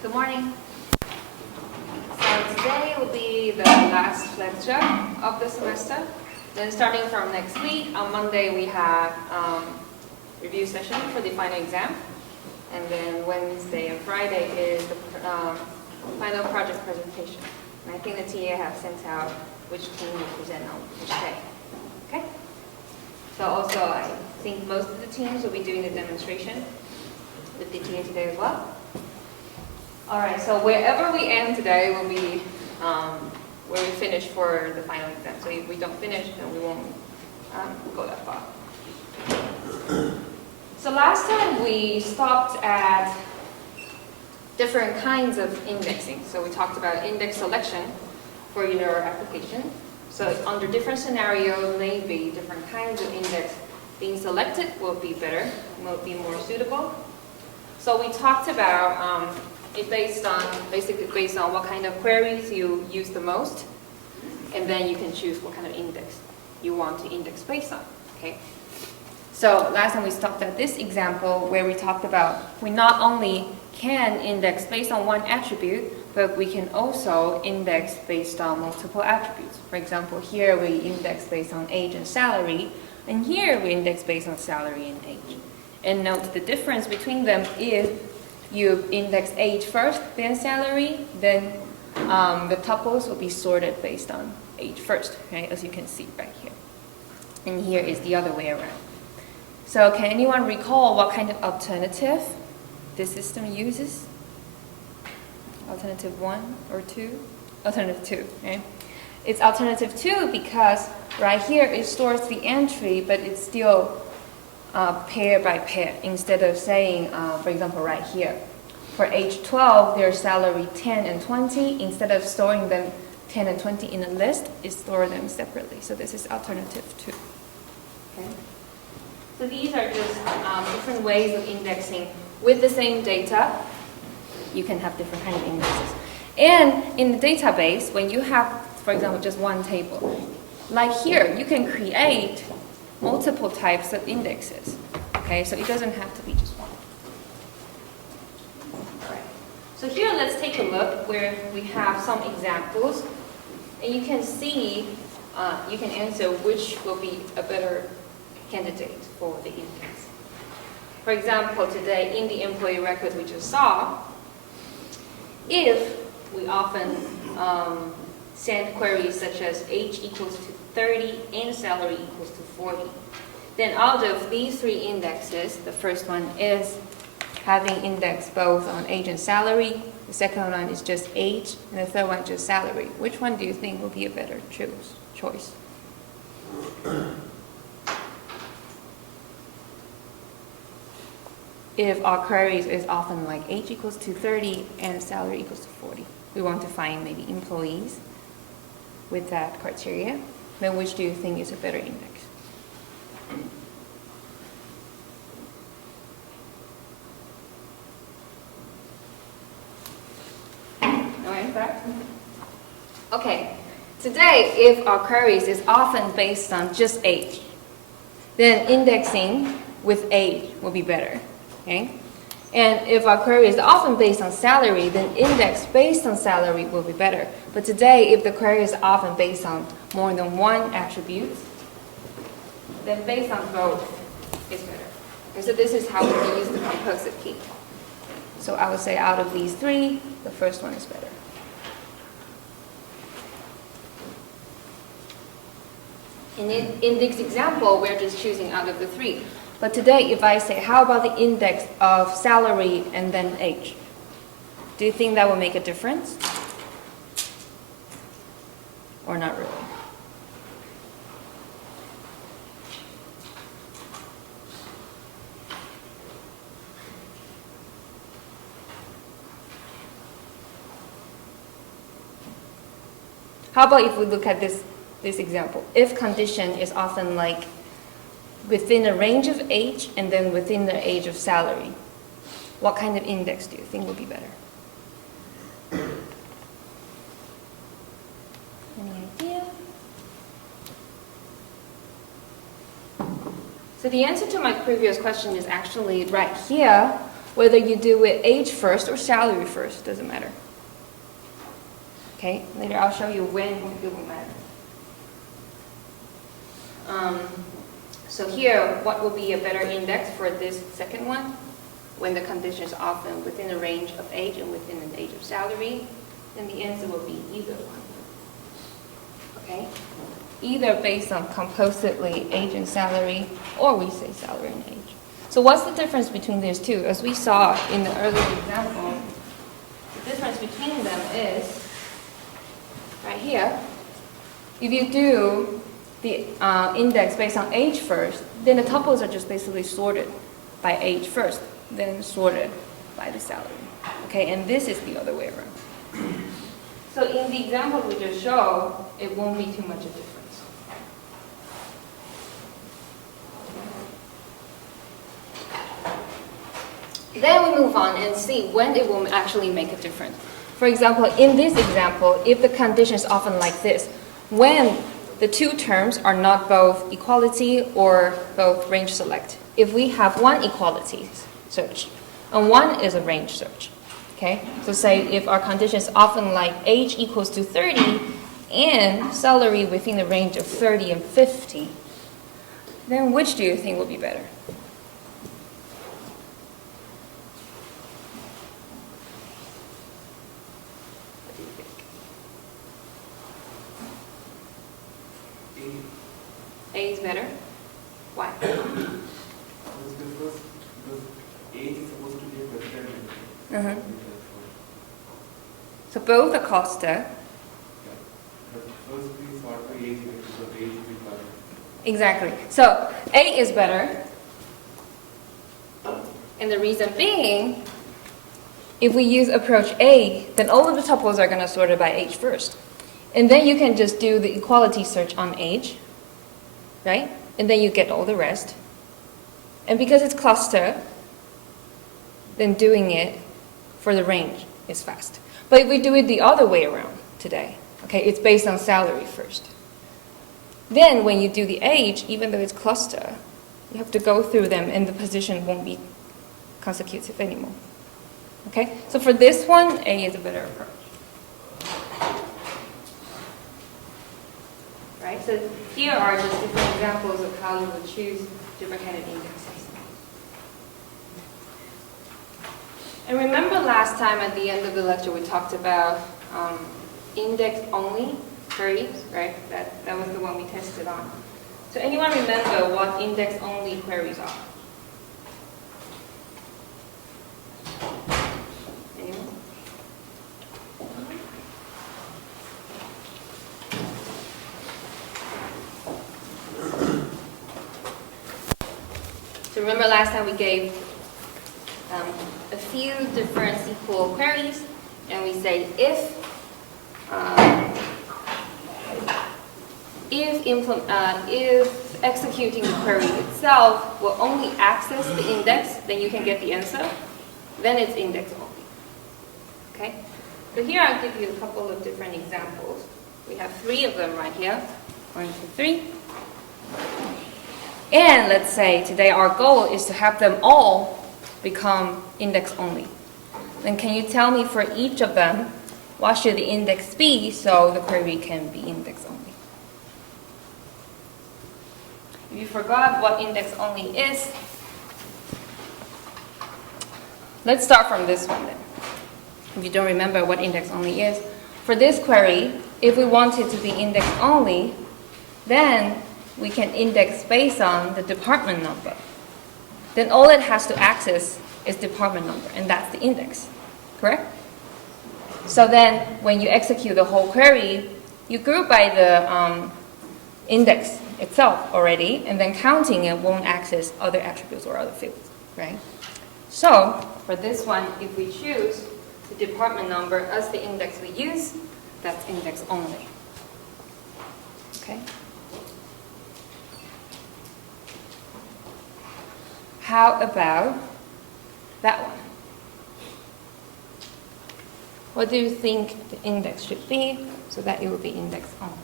Good morning. So today will be the last lecture of the semester. Then starting from next week, on Monday we have review session for the final exam. And then Wednesday and Friday is the final project presentation. And I think the TA have sent out which team will present on which day. Okay? So also I think most of the teams will be doing the demonstration with the TA today as well. Alright, so wherever we end today will be where we finish for the final exam. So if we don't finish, then we won't go that far. So last time we stopped at different kinds of indexing. So we talked about index selection for your application. So under different scenarios, maybe different kinds of index being selected will be better, will be more suitable. So we talked about it basically based on what kind of queries you use the most, and then you can choose what kind of index you want to index based on. Okay. So last time we stopped at this example where we talked about we not only can index based on one attribute, but we can also index based on multiple attributes. For example, here we index based on age and salary, and here we index based on salary and age. And note the difference between them is you index age first, then salary, then the tuples will be sorted based on age first, right? As you can see right here. And here is the other way around. So can anyone recall what kind of alternative this system uses? Alternative 1 or 2? Alternative 2, right? It's alternative 2 because right here it stores the entry, but it's still pair by pair, instead of saying, for example, right here, for age 12, their salary 10 and 20, instead of storing them 10 and 20 in a list, it stores them separately. So this is alternative 2. Okay. So these are just different ways of indexing with the same data. You can have different kind of indexes. And in the database, when you have, for example, just one table, like here, you can create multiple types of indexes. Okay, so it doesn't have to be just one. All right. So here, let's take a look where we have some examples, and you can see, you can answer which will be a better candidate for the index. For example, today in the employee record we just saw, if we often send queries such as age equals to 30 and salary equals to 40. Then out of these three indexes, the first one is having index both on age and salary, the second one is just age, and the third one just salary. Which one do you think will be a better choice? If our queries is often like age equals to 30 and salary equals to 40, we want to find maybe employees with that criteria, then which do you think is a better index? No answer? Okay, today if our queries is often based on just age, then indexing with age will be better. Okay? And if our query is often based on salary, then index based on salary will be better. But today, if the query is often based on more than one attribute, then based on both is better. Okay, so this is how we can use the composite key. So I would say out of these three, the first one is better. In this example, we're just choosing out of the three. But today, if I say, how about the index of salary and then age? Do you think that will make a difference? Or not really? How about if we look at this example? If condition is often like within a range of age and then within the age of salary, what kind of index do you think would be better? Any idea? So the answer to my previous question is actually right here. whether you do it age first or salary first, doesn't matter. Okay, later I'll show you when it will matter. So here, what will be a better index for this second one? When the condition is often within a range of age and within an age of salary, then the answer will be either one. Okay? Either based on compositely age and salary, or we say salary and age. So what's the difference between these two? As we saw in the earlier example, the difference between them is right here. If you do the index based on age first, then the tuples are just basically sorted by age first, then sorted by the salary. Okay, and this is the other way around. So in the example we just showed, it won't be too much of a difference. Then we move on and see when it will actually make a difference. For example, in this example, if the condition is often like this, when the two terms are not both equality or both range select. If we have one equality search and one is a range search, okay? So say if our condition is often like age equals to 30 and salary within the range of 30 and 50, then which do you think will be better? A is better? Why? Because age is supposed to be a preferred. So both are cluster. Yeah. But first we sort by age because age is important. Exactly. So A is better. And the reason being, if we use approach A, then all of the tuples are going to sort it by age first. And then you can just do the equality search on age, right? And then you get all the rest. And because it's cluster, then doing it for the range is fast. But if we do it the other way around today, okay, it's based on salary first. Then when you do the age, even though it's cluster, you have to go through them and the position won't be consecutive anymore. Okay, so for this one, A is a better approach. Right, so here are just different examples of how you would choose different kind of indexes. And remember last time at the end of the lecture we talked about index-only queries, right? That was the one we tested on. So anyone remember what index-only queries are? Anyone? So remember last time we gave a few different SQL queries, and we say if executing the query itself will only access the index, then you can get the answer. Then it's index only. Okay. So here I'll give you a couple of different examples. We have 3 of them right here. 1, 2, 3. And let's say today our goal is to have them all become index only. Then can you tell me for each of them, what should the index be so the query can be index only? If you forgot what index only is, let's start from this one then. If you don't remember what index only is, for this query, if we want it to be index only, then we can index based on the department number. Then all it has to access is department number, and that's the index, correct? So then when you execute the whole query, you group by the index itself already, and then counting it won't access other attributes or other fields, right? So for this one, if we choose the department number as the index we use, that's index only. Okay? How about that one? What do you think the index should be so that it will be index only?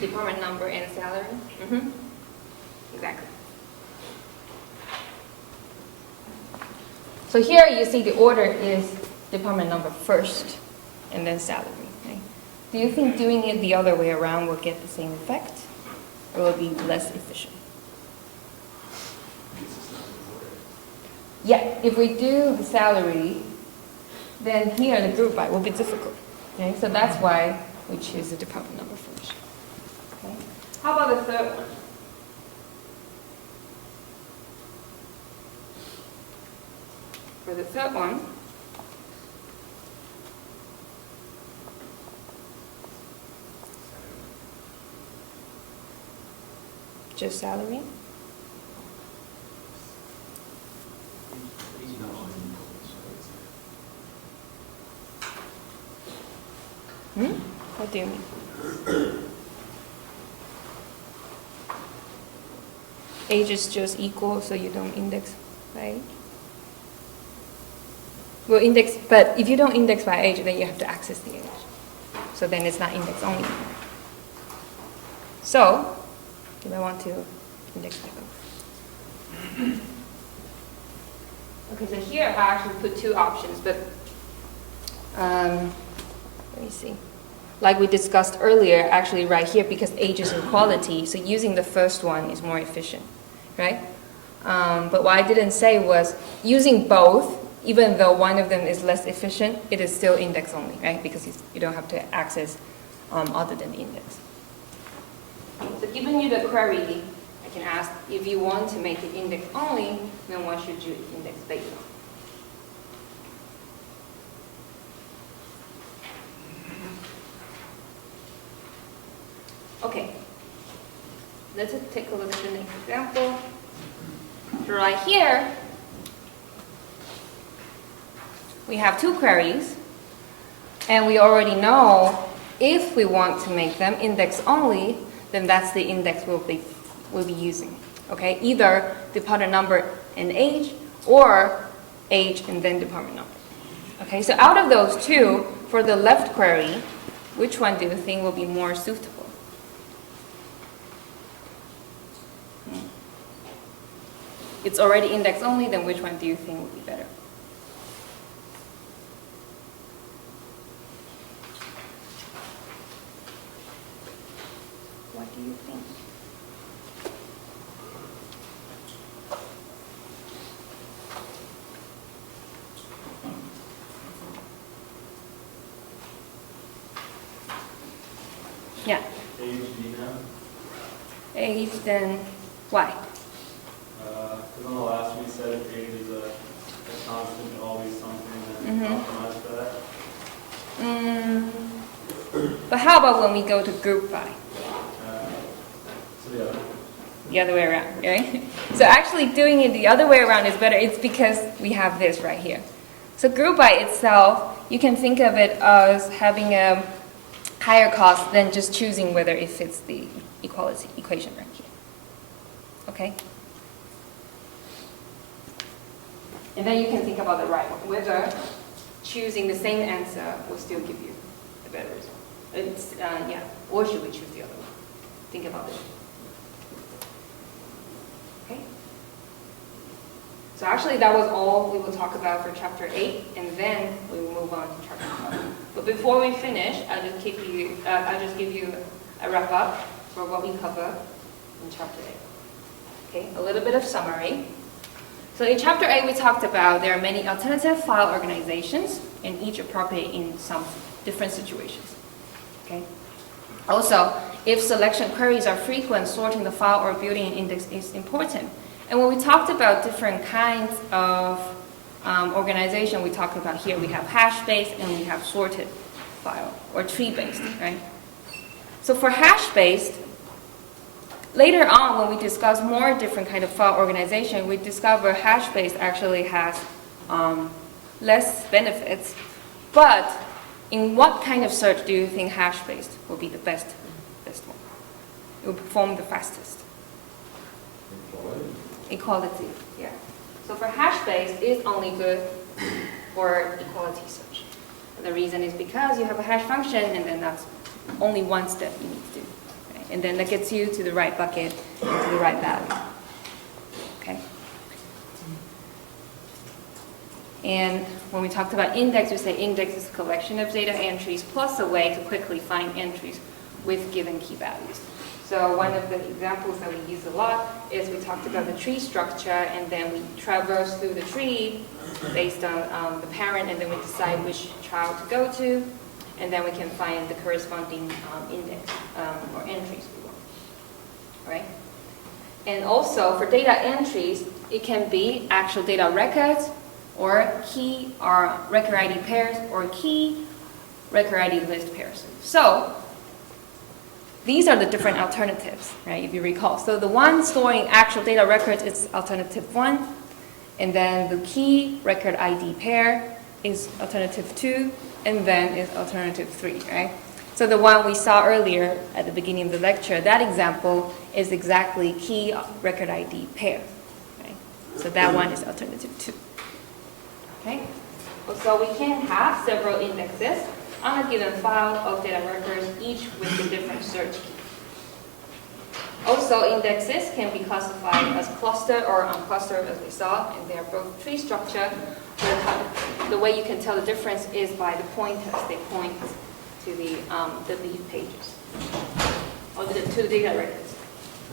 Department number and salary? exactly. So here you see the order is department number first, and then salary. Okay? Do you think doing it the other way around will get the same effect, or will it be less efficient? Yeah, if we do the salary, then here the group by will be difficult. Okay, so that's why we choose the department number first. Okay. How about the third one? For the third one, just salary. What do you mean? Age is just equal, so you don't index by age? Well, index, but if you don't index by age, then you have to access the age. So then it's not index only. So, if I want to index by both. Okay, so here I actually put two options, but let me see. Like we discussed earlier, actually right here, because age is equality, so using the first one is more efficient, right? But what I didn't say was using both, even though one of them is less efficient, it is still index only, right? Because you don't have to access other than the index. So given you the query, I can ask if you want to make it index only, then what should you index based on? Okay, let's take a look at the next example. So right here, we have two queries, and we already know if we want to make them index only, then that's the index we'll be using. Okay, either department number and age, or age and then department number. Okay, so out of those two, for the left query, which one do you think will be more suitable? It's already index only, then which one do you think would be better? What do you think? Yeah. Age B now? Age, then why? Because on the last we said age is a constant, always something, and optimize for that. But how about when we go to group by? So the other. The other way around, right? So actually doing it the other way around is better. It's because we have this right here. So group by itself, you can think of it as having a higher cost than just choosing whether it fits the equality equation right here. Okay? And then you can think about the right one, whether choosing the same answer will still give you a better result. It's, yeah, or should we choose the other one? Think about it. Okay? So actually that was all we will talk about for chapter 8, and then we will move on to chapter 9. But before we finish, I'll just give you a wrap up for what we covered in chapter 8. Okay, a little bit of summary. So in chapter 8, we talked about there are many alternative file organizations, and each appropriate in some different situations. Okay. Also, if selection queries are frequent, sorting the file or building an index is important. And when we talked about different kinds of organization, we talked about here we have hash-based and we have sorted file or tree-based, right? So for hash-based, later on when we discuss more different kind of file organization, we discover hash-based actually has less benefits. But in what kind of search do you think hash-based will be the best one? It will perform the fastest. Equality, yeah. So for hash-based, it's only good for equality search. And the reason is because you have a hash function, and then that's only one step you need to do. Right? And then that gets you to the right bucket, to the right value. And when we talked about index, we say index is a collection of data entries plus a way to quickly find entries with given key values. So one of the examples that we use a lot is we talked about the tree structure, and then we traverse through the tree based on the parent, and then we decide which child to go to, and then we can find the corresponding index or entries we want, right? And also for data entries, it can be actual data records, or key or record ID pairs, or key record ID list pairs. So these are the different alternatives, right, if you recall. So the one storing actual data records is alternative 1, and then the key record ID pair is alternative 2, and then is alternative 3, right? So the one we saw earlier at the beginning of the lecture, that example is exactly key record ID pair, right? So that one is alternative 2, okay? So we can have several indexes on a given file of data records, each with a different search key. Also, indexes can be classified as cluster or unclustered, as we saw, and they are both tree structure. The way you can tell the difference is by the pointers. They point to the leaf pages, or to the data records.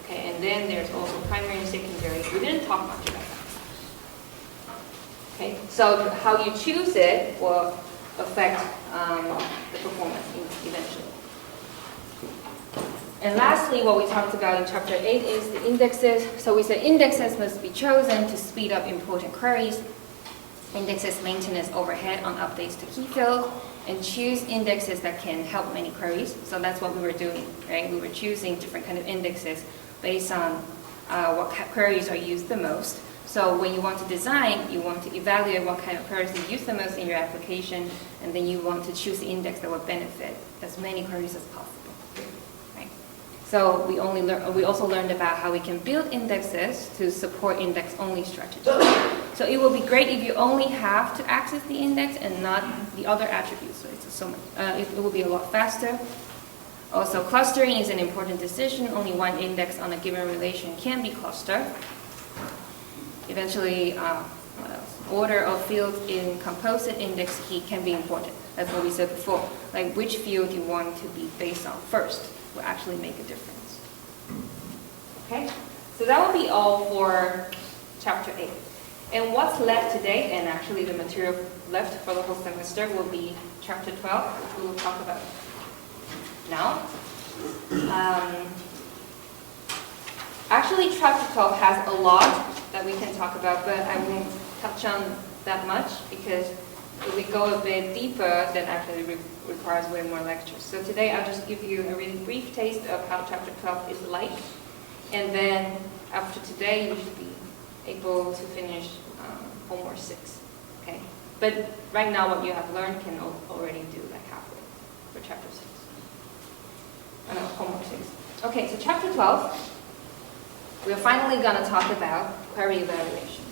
Okay, and then there's also primary and secondary. We didn't talk much about that. Okay, so how you choose it will affect the performance eventually. And lastly, what we talked about in chapter 8 is the indexes. So we said indexes must be chosen to speed up important queries. Indexes maintenance overhead on updates to key fields, and choose indexes that can help many queries. So that's what we were doing, right? We were choosing different kind of indexes based on what queries are used the most. So when you want to design, you want to evaluate what kind of queries you use the most in your application, and then you want to choose the index that will benefit as many queries as possible. Right? So we also learned about how we can build indexes to support index-only strategy. So it will be great if you only have to access the index and not the other attributes. So it will be a lot faster. Also, clustering is an important decision. Only one index on a given relation can be clustered. Eventually, what else? Order of fields in composite index key can be important. That's what we said before. Like which field you want to be based on first will actually make a difference. Okay, so that will be all for chapter 8. And what's left today, and actually the material left for the whole semester, will be chapter 12, which we will talk about now. Actually, chapter 12 has a lot that we can talk about, but I won't touch on that much because if we go a bit deeper, then actually requires way more lectures. So today I'll just give you a really brief taste of how chapter 12 is like, and then after today you should be able to finish homework 6. Okay, but right now what you have learned can already do like halfway for chapter 6. No, homework 6. Okay, so chapter 12. We're finally going to talk about query evaluation.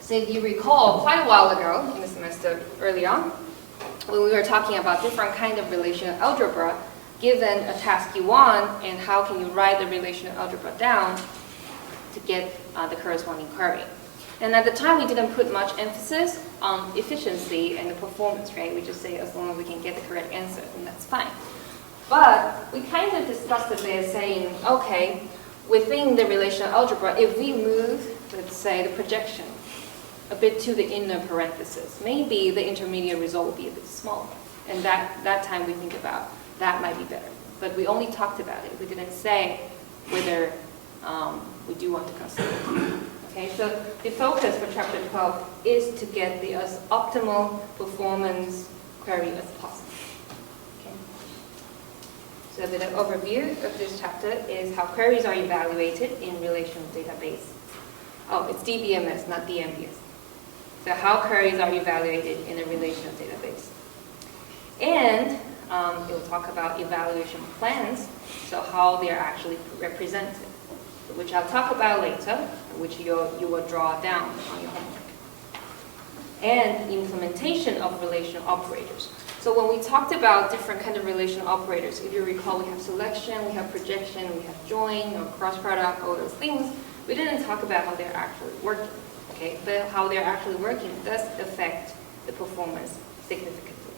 So if you recall, quite a while ago in the semester early on, when we were talking about different kind of relational algebra, given a task you want, and how can you write the relational algebra down to get the corresponding query. And at the time, we didn't put much emphasis on efficiency and the performance, right? We just say as long as we can get the correct answer, then that's fine. But we kind of discussed a bit saying, okay, within the relational algebra, if we move, let's say, the projection a bit to the inner parenthesis, maybe the intermediate result will be a bit smaller. And that time we think about, that might be better. But we only talked about it. We didn't say whether we do want to consider it. Okay, so the focus for chapter 12 is to get the as optimal performance query as possible. So the overview of this chapter is how queries are evaluated in relational database. Oh, it's DBMS, not DMBS. So how queries are evaluated in a relational database. And it will talk about evaluation plans, so how they are actually represented, which I'll talk about later, which you will draw down on your homework. And implementation of relational operators. So when we talked about different kind of relational operators, if you recall, we have selection, we have projection, we have join or cross product, all those things. we didn't talk about how they're actually working, okay? But how they're actually working does affect the performance significantly,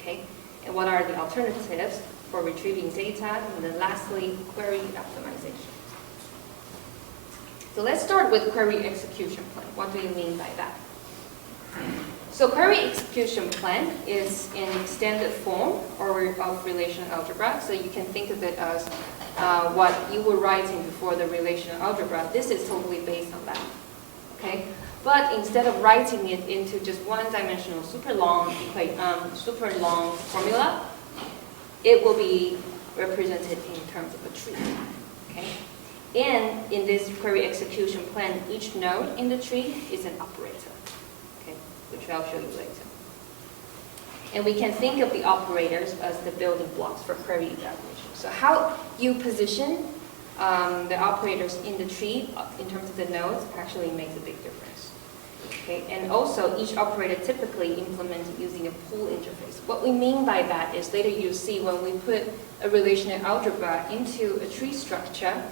okay? And what are the alternatives for retrieving data? And then lastly, query optimization. So let's start with query execution plan. What do you mean by that? So query execution plan is an extended form of relational algebra. So you can think of it as what you were writing before the relational algebra. This is totally based on that, okay? But instead of writing it into just one-dimensional super long formula, it will be represented in terms of a tree, okay? And in this query execution plan, each node in the tree is an operator, okay, which I'll show you later. And we can think of the operators as the building blocks for query evaluation. So how you position the operators in the tree in terms of the nodes actually makes a big difference. Okay, and also each operator typically implemented using a pool interface. What we mean by that is later you'll see when we put a relational algebra into a tree structure,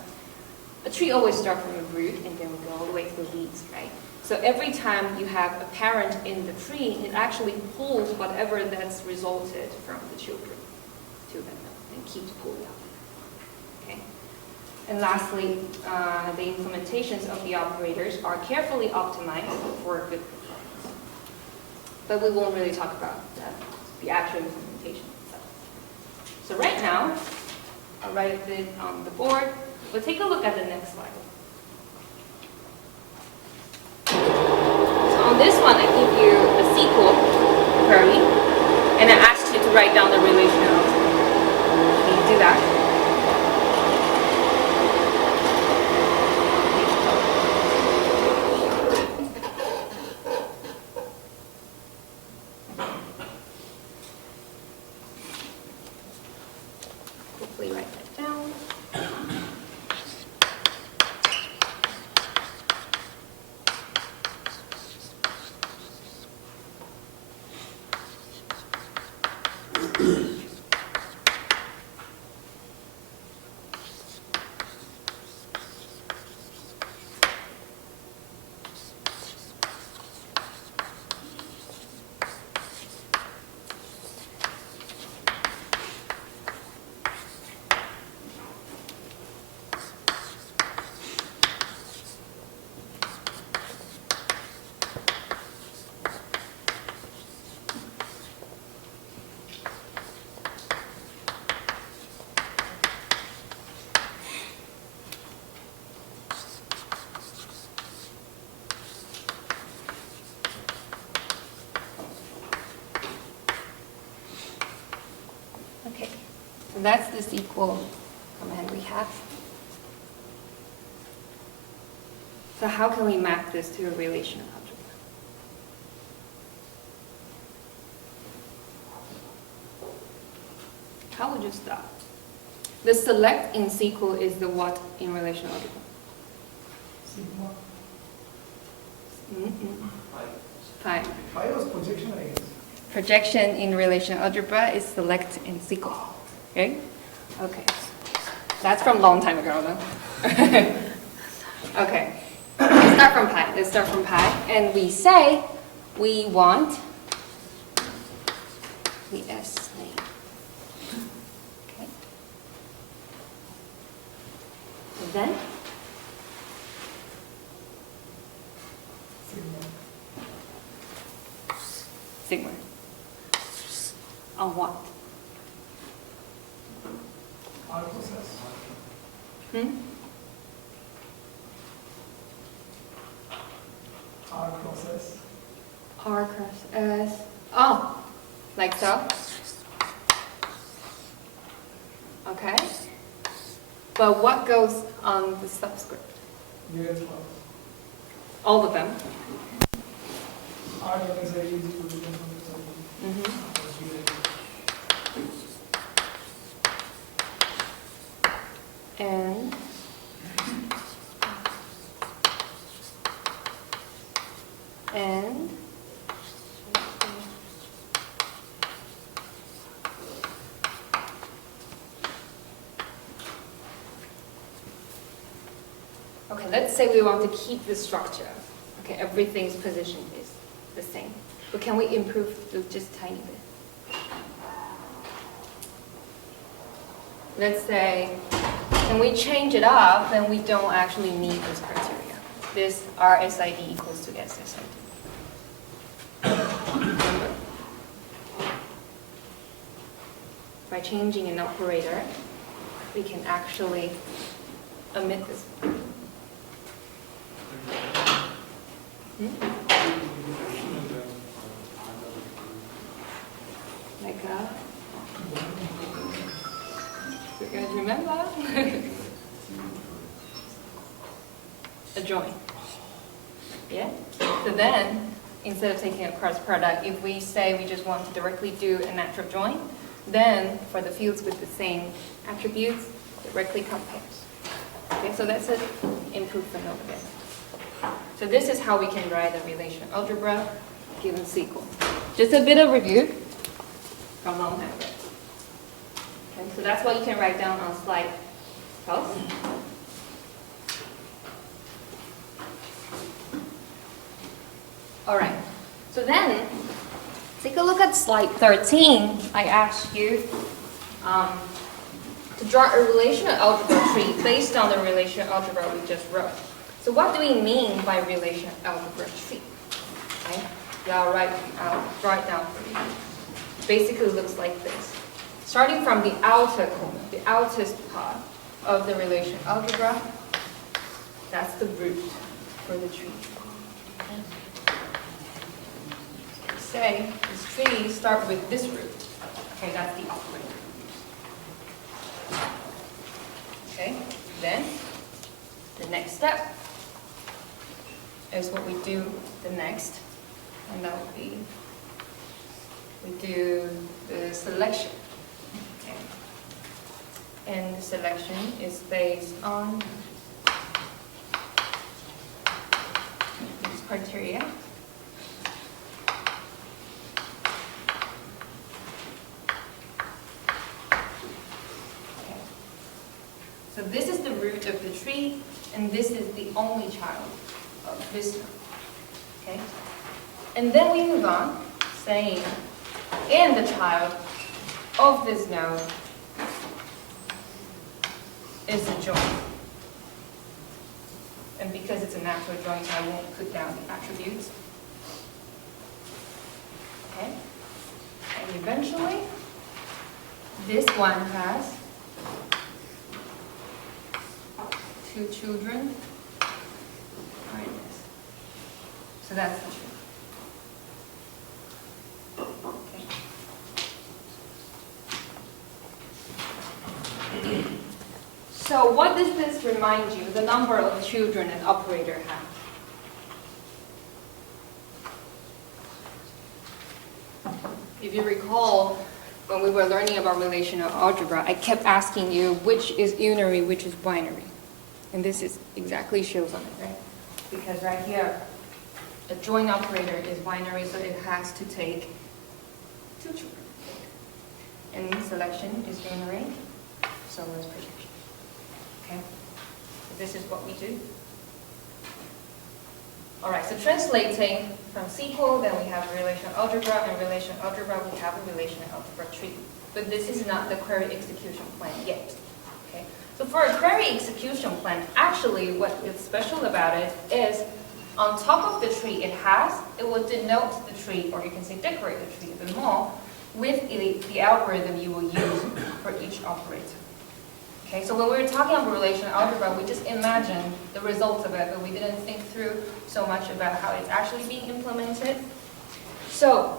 a tree always starts from a root and then we go all the way to the leaves, right? So every time you have a parent in the tree, it actually pulls whatever that's resulted from the children to the node and keeps pulling up. Okay? And lastly, the implementations of the operators are carefully optimized for good performance. But we won't really talk about the actual implementation itself. So right now, I'll write it on the board. We'll take a look at the next slide. So on this one, I give you a SQL query, and I asked you to write down the relational. Can you do that? Quickly write that down. Okay, so that's the SQL command we have. So how can we map this to a relational algebra? How would you start? The select in SQL is the what in relational algebra? Sigma. Phi. Phi was projection, I guess. Projection in relational algebra is select in SQL. Okay? Okay. That's from a long time ago, though. Okay. Let's start from pi. Let's start from pi. And we say we want the S name. Okay. And then sigma. On what? R process. R process. R cross S. Oh, like so? Okay. But what goes on the subscript? Unit 12. All of them. R is very easy to do. And Okay, let's say we want to keep the structure. Okay, everything's position is the same. But can we improve just tiny bit? Let's say, can we change it up, then we don't actually need this criteria. This RSID equals to SSID. Remember? By changing an operator, we can actually omit this. Like you guys remember? A join. Yeah? So then, instead of taking a cross product, if we say we just want to directly do a natural join, then for the fields with the same attributes, directly compares. Okay, so that's an improvement over there. So this is how we can write a relational algebra given SQL. Just a bit of review from longhand. Okay, so that's what you can write down on slide 12. All right, so then take a look at slide 13. I asked you to draw a relational algebra tree based on the relational algebra we just wrote. So what do we mean by relational algebra tree? Okay, yeah, I'll draw it down for you. Basically looks like this. Starting from the outer corner, the outest part of the relational algebra, that's the root for the tree. Say this tree start with this root. Okay, that's the operator. Okay, then the next step is what we do the next, and that would be we do the selection. Okay, and the selection is based on these criteria. So this is the root of the tree, and this is the only child of this node. Okay? And then we move on, saying, and the child of this node is a join. And because it's a natural join, I won't put down the attributes. Okay? And eventually, this one has two children are in this. So that's the truth. Okay. So what does this remind you, the number of children an operator has? If you recall, when we were learning about relational algebra, I kept asking you which is unary, which is binary. And this is exactly shows on it, right? Because right here, a join operator is binary, so it has to take two children. And selection is unary, so is projection. Okay? So this is what we do. All right, so translating from SQL, then we have relational algebra, and relational algebra, we have a relational algebra tree. But this is not the query execution plan yet. Okay? So for a query execution plan, actually what is special about it is on top of the tree it will denote the tree, or you can say decorate the tree a bit more, with the algorithm you will use for each operator. Okay, so when we were talking about relational algebra, we just imagined the results of it, but we didn't think through so much about how it's actually being implemented. So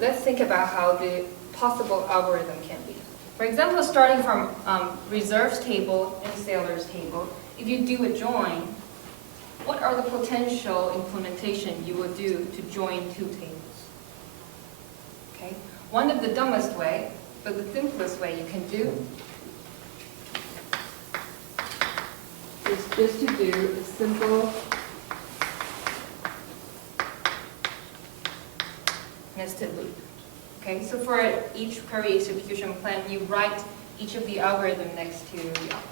let's think about how the possible algorithm can be. For example, starting from reserves table and sailors table, if you do a join, what are the potential implementation you would do to join two tables? Okay, one of the dumbest way, but the simplest way you can do is just to do a simple nested loop. Okay, so for each query execution plan, you write each of the algorithm next to the operator.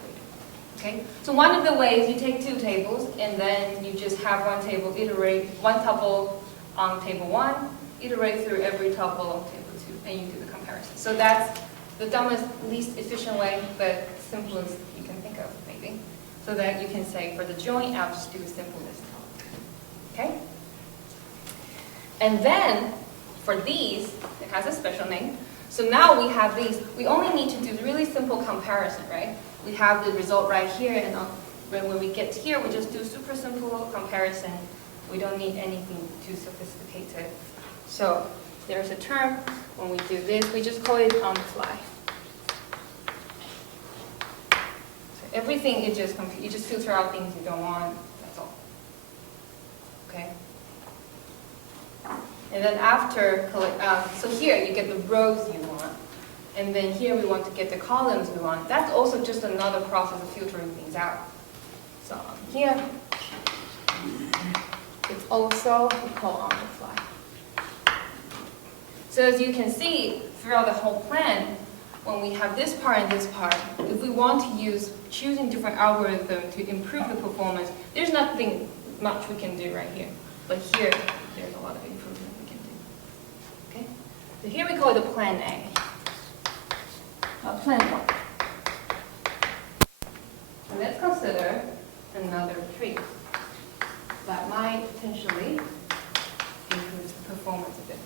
Okay, so one of the ways you take two tables and then you just have one table iterate, one tuple on table 1, iterate through every tuple on table 2, and you do the comparison. So that's the dumbest, least efficient way, but simplest you can think of, maybe. So that you can say, for the joint, I'll just do a simple list. Okay? And then, for these, it has a special name. So now we have these. We only need to do really simple comparison, right? We have the result right here, and when we get to here, we just do super simple comparison. We don't need anything too sophisticated. So there's a term, when we do this, we just call it on the fly. So everything, you just filter out things you don't want, that's all. Okay? And then after, so here you get the rows you want. And then here we want to get the columns we want. That's also just another process of filtering things out. So here, it's also we call on the fly. So as you can see, throughout the whole plan, when we have this part and this part, if we want to use choosing different algorithms to improve the performance, there's nothing much we can do right here. But here, there's a lot of improvement we can do. Okay? So here we call it the plan A. Plan 1. So let's consider another tree that might potentially improve the performance a bit.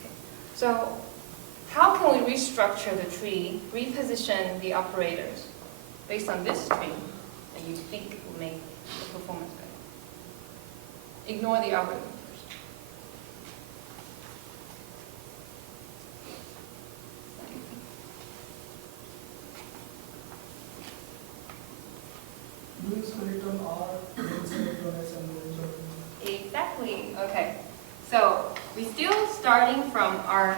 Okay. So how can we restructure the tree, reposition the operators based on this tree that you think will make the performance better? Ignore the algorithm. Do it select on R, then select on S, and then join. Exactly. Okay. So we're still starting from R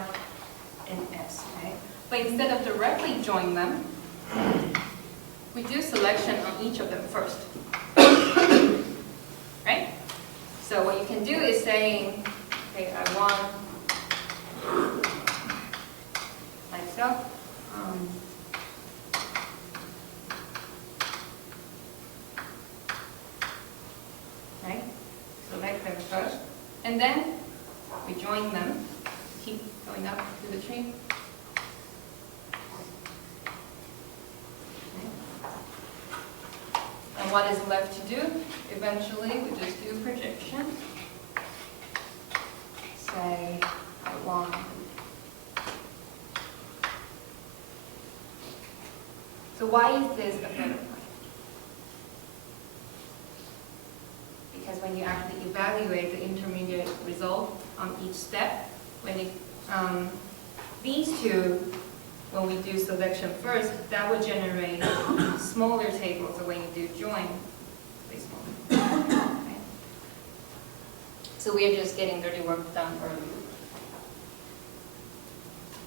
and S, right? But instead of directly join them, we do selection on each of them first. Right? So what you can do is saying, okay, I want like so. Right? Select them first, and then we join them. Keep going up to the tree. And what is left to do? Eventually, we just do projection. Say, I want. So why is this a better plan? Because when you actually evaluate the intermediate result on each step, when it, these two, when we do selection first, that would generate smaller tables. So when you do join, they smaller. Okay. So we are just getting dirty work done early.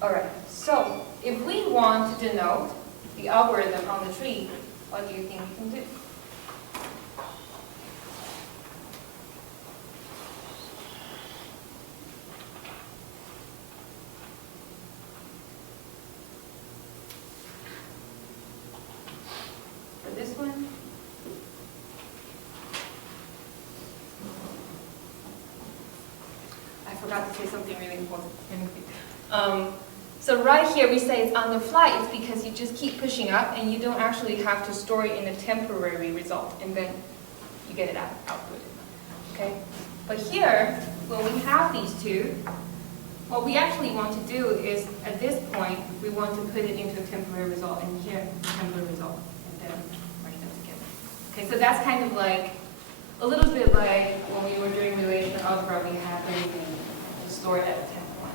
All right. So if we want to denote the algorithm on the tree, what do you think we can do? This one. I forgot to say something really important. So right here we say it's on the fly. It's because you just keep pushing up and you don't actually have to store it in a temporary result, and then you get it output. Okay. But here, when we have these two, what we actually want to do is at this point we want to put it into a temporary result, and here a temporary result, and then merge them together. Okay, so that's kind of like, a little bit like when we were doing relational algebra, we have everything to store it at a temp point.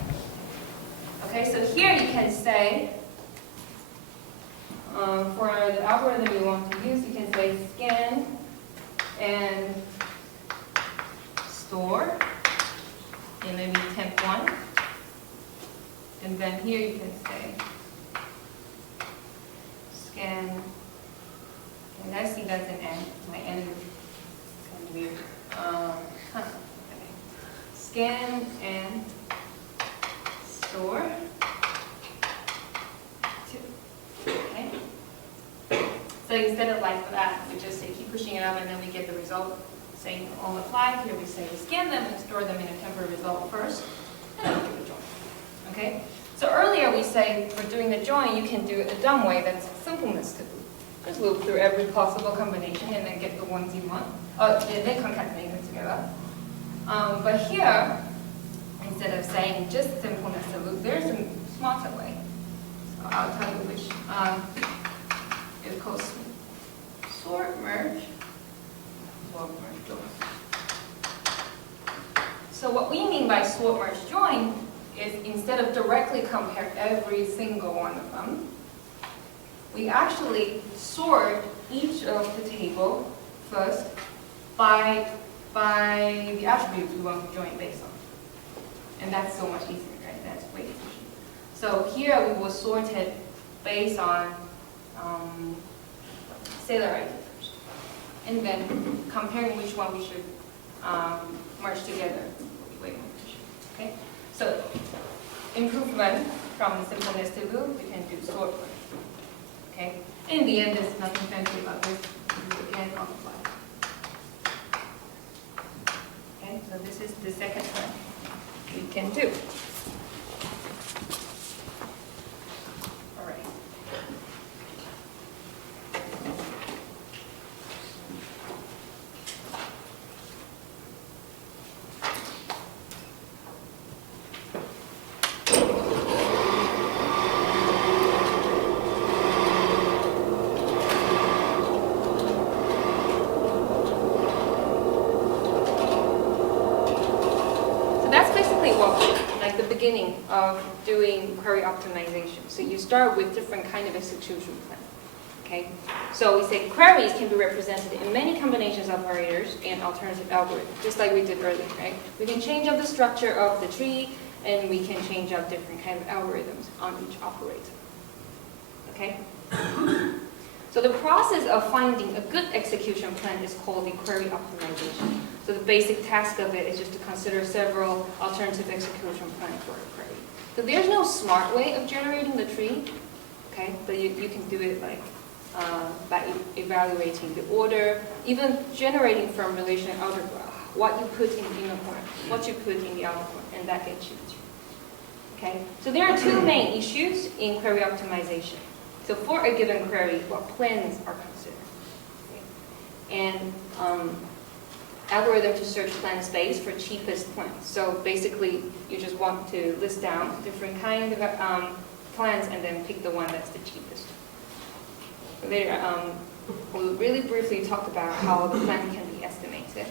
Okay, so here you can say, for the algorithm you want to use, you can say scan and store in maybe temp 1. And then here you can say scan, and I see that's an N. My N is kind of weird. Okay. Scan and store 2. Okay. So instead of like that, we just say keep pushing it up and then we get the result saying all apply. Here we say scan them and store them in a temporary result first, and then we do the join. Okay? So earlier we say for doing the join, you can do it a dumb way, that's simpleness to loop. Just loop through every possible combination and then get the ones you want. Then concatenate them together. But here, instead of saying just simpleness to loop, there's a smarter way. So I'll tell you which. It's called sort merge. So what we mean by sort merge join is instead of directly compare every single one of them, we actually sort each of the table first by the attributes we want to join based on. And that's so much easier, right? That's way efficient. So here we will sort it based on scalar ID first. And then comparing which one we should merge together will be way more efficient. Okay? So improvement from simpleness to loop, we can do sort merge. Okay? In the end, there's nothing fancy about this. We do again on apply. Okay, so this is the second one we can do. All right. Beginning of doing query optimization. So you start with different kind of execution plan. Okay? So we say queries can be represented in many combinations of operators and alternative algorithms, just like we did earlier, right? We can change up the structure of the tree and we can change up different kind of algorithms on each operator. Okay? So the process of finding a good execution plan is called the query optimization. So the basic task of it is just to consider several alternative execution plans for a query. So there's no smart way of generating the tree, okay? But you can do it like by evaluating the order, even generating from relational algebra, what you put in the inner corner, what you put in the outer corner, and that gets you the tree. Okay? So there are two main issues in query optimization. So for a given query, what plans are considered? Okay? And algorithm to search plan space for cheapest plans. So basically, you just want to list down different kind of plans and then pick the one that's the cheapest. So there, we really briefly talked about how the plan can be estimated.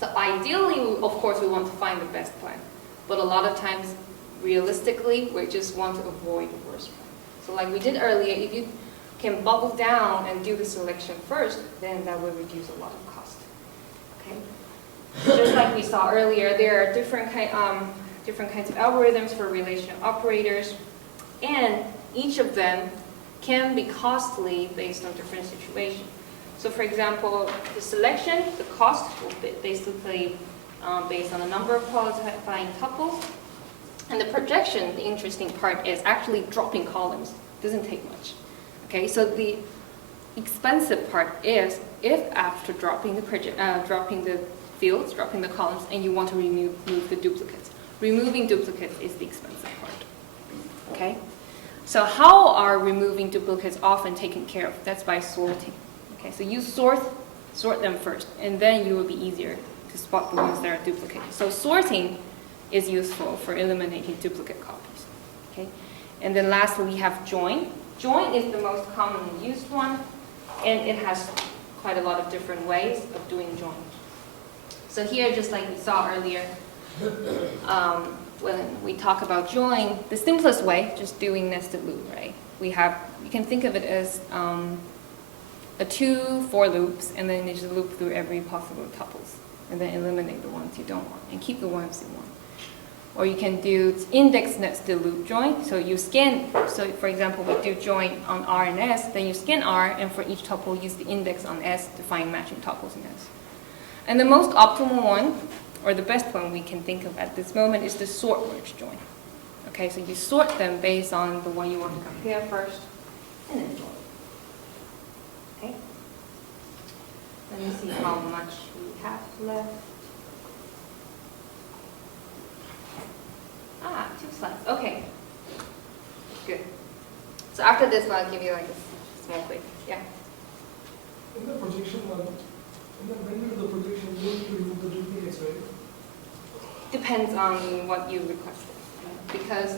So ideally, of course, we want to find the best plan. But a lot of times, realistically, we just want to avoid the worst plan. So like we did earlier, if you can bubble down and do the selection first, then that will reduce a lot of cost. Okay? Just like we saw earlier, there are different kinds of algorithms for relational operators, and each of them can be costly based on different situations. So for example, the selection, the cost will be basically based on the number of qualifying tuples. And the projection, the interesting part, is actually dropping columns. It doesn't take much. Okay, so the expensive part is if after dropping the fields, dropping the columns, and you want to remove the duplicates. Removing duplicates is the expensive part. Okay, so how are removing duplicates often taken care of? That's by sorting. Okay, so you sort them first, and then you will be easier to spot the ones that are duplicated. So sorting is useful for eliminating duplicate copies. Okay, and then lastly we have join. Join is the most commonly used one, and it has quite a lot of different ways of doing join. So here, just like we saw earlier, when we talk about join, the simplest way, just doing nested loop, right? You can think of it as a 2 for loops, and then you just loop through every possible tuples, and then eliminate the ones you don't want, and keep the ones you want. Or you can do index nested loop join. So you scan, so for example, we do join on R and S, then you scan R, and for each tuple, use the index on S to find matching tuples in S. And the most optimal one, or the best one we can think of at this moment, is the sort merge join. Okay, so you sort them based on the one you want to compare first, and then join. Let me see how much we have left. Ah, 2 slides. Okay. Good. So after this one, I'll give you like a small quiz. Yeah. In the projection one, when you do the projection, you need to remove the duplicates, right? Depends on what you requested. Because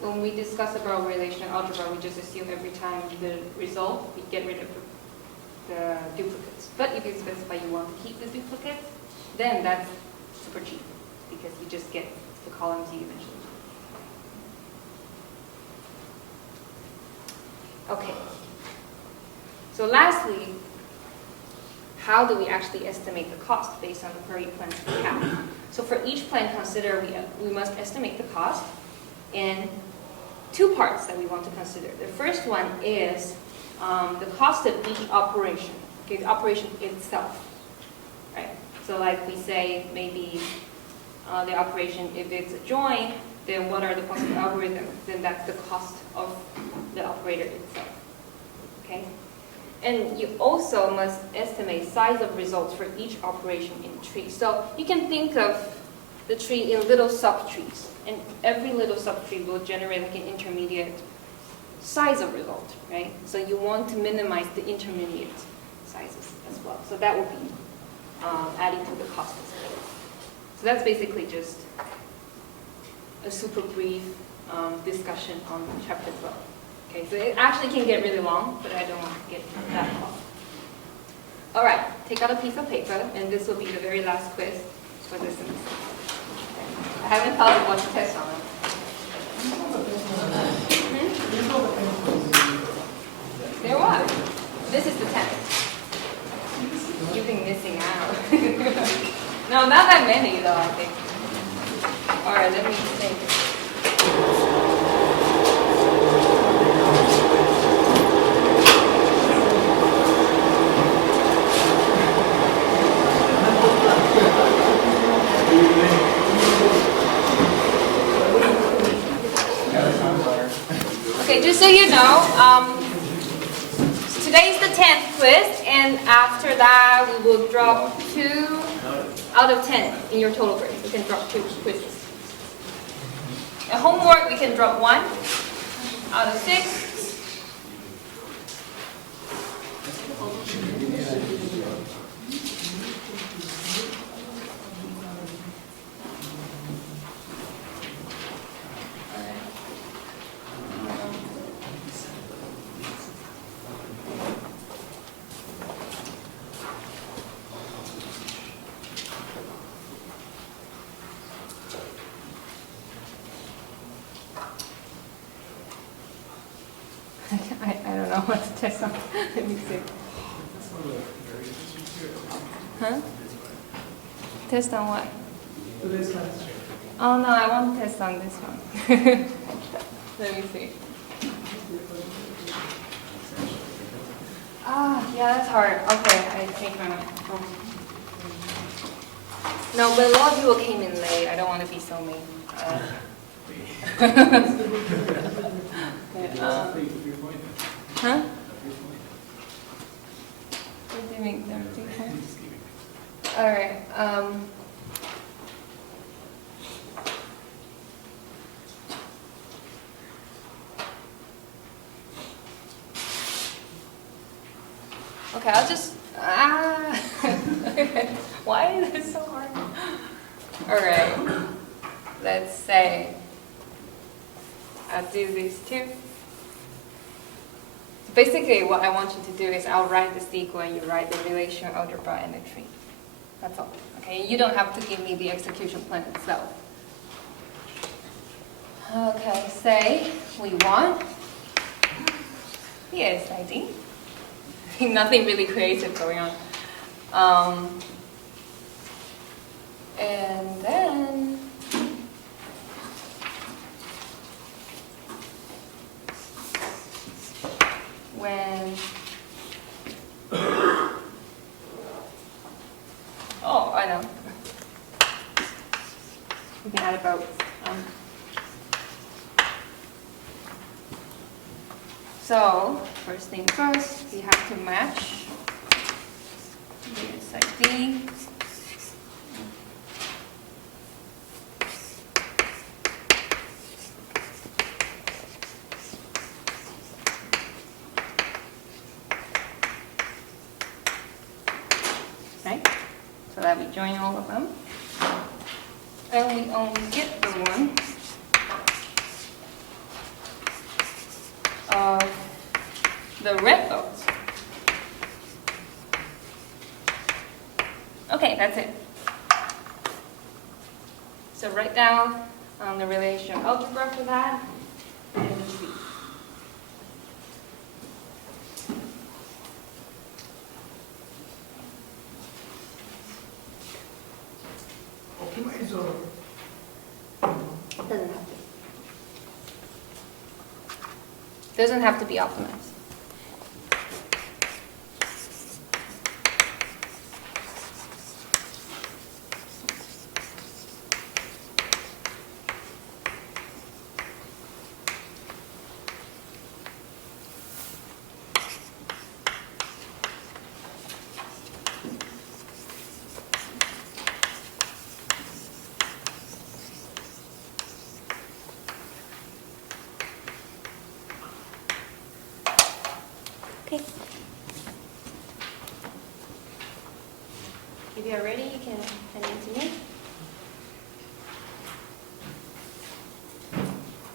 when we discuss about relational algebra, we just assume every time the result, we get rid of the duplicates. But if you specify you want to keep the duplicates, then that's super cheap because you just get the columns you mentioned. Okay. So lastly, how do we actually estimate the cost based on the per unit plans we have? So for each plan, consider we must estimate the cost in 2 parts that we want to consider. The first one is the cost of each operation, okay, the operation itself, right? So like we say, maybe the operation, if it's a join, then what are the possible algorithms? Then that's the cost of the operator itself, okay? And you also must estimate size of results for each operation in tree. So you can think of the tree in little subtrees, and every little subtree will generate like an intermediate size of result, right? So you want to minimize the intermediate sizes as well. So that will be adding to the cost as well. So that's basically just a super brief discussion on chapter 12. Okay, so it actually can get really long, but I don't want to get that long. All right, take out a piece of paper, and this will be the very last quiz for this semester. I haven't thought of what to test on it. There was. This is the 10th. You've been missing out. No, not that many though, I think. All right, let me think. Okay, just so you know, today's the 10th quiz, and after that we will drop 2 out of 10 in your total grade. We can drop 2 quizzes. And homework, we can drop 1 out of 6. I don't know what to test on. Let me see. Huh? Test on what? Today's class. Oh no, I want to test on this one. Let me see. Ah, yeah, that's hard. Okay, I take my mind. Oh. No, but a lot of people came in late. I don't want to be so mean. Huh? What do you mean? All right. Okay, I'll just. Why is this so hard? All right. Let's say I'll do these 2. Basically, what I want you to do is I'll write the sequence, and you write the relational algebra and the tree. That's all. Okay, you don't have to give me the execution plan itself. Okay, say we want. Yes, I think. Nothing really creative going on. And then. When, oh, I know. We can add about, so, first thing first, we have to match side D. Okay, so that we join all of them. And we only get the one of the red boats. Okay, that's it. So write down the relational algebra for that. And just read. Optimize or Doesn't have to. Doesn't have to be optimized. Okay. If you are ready.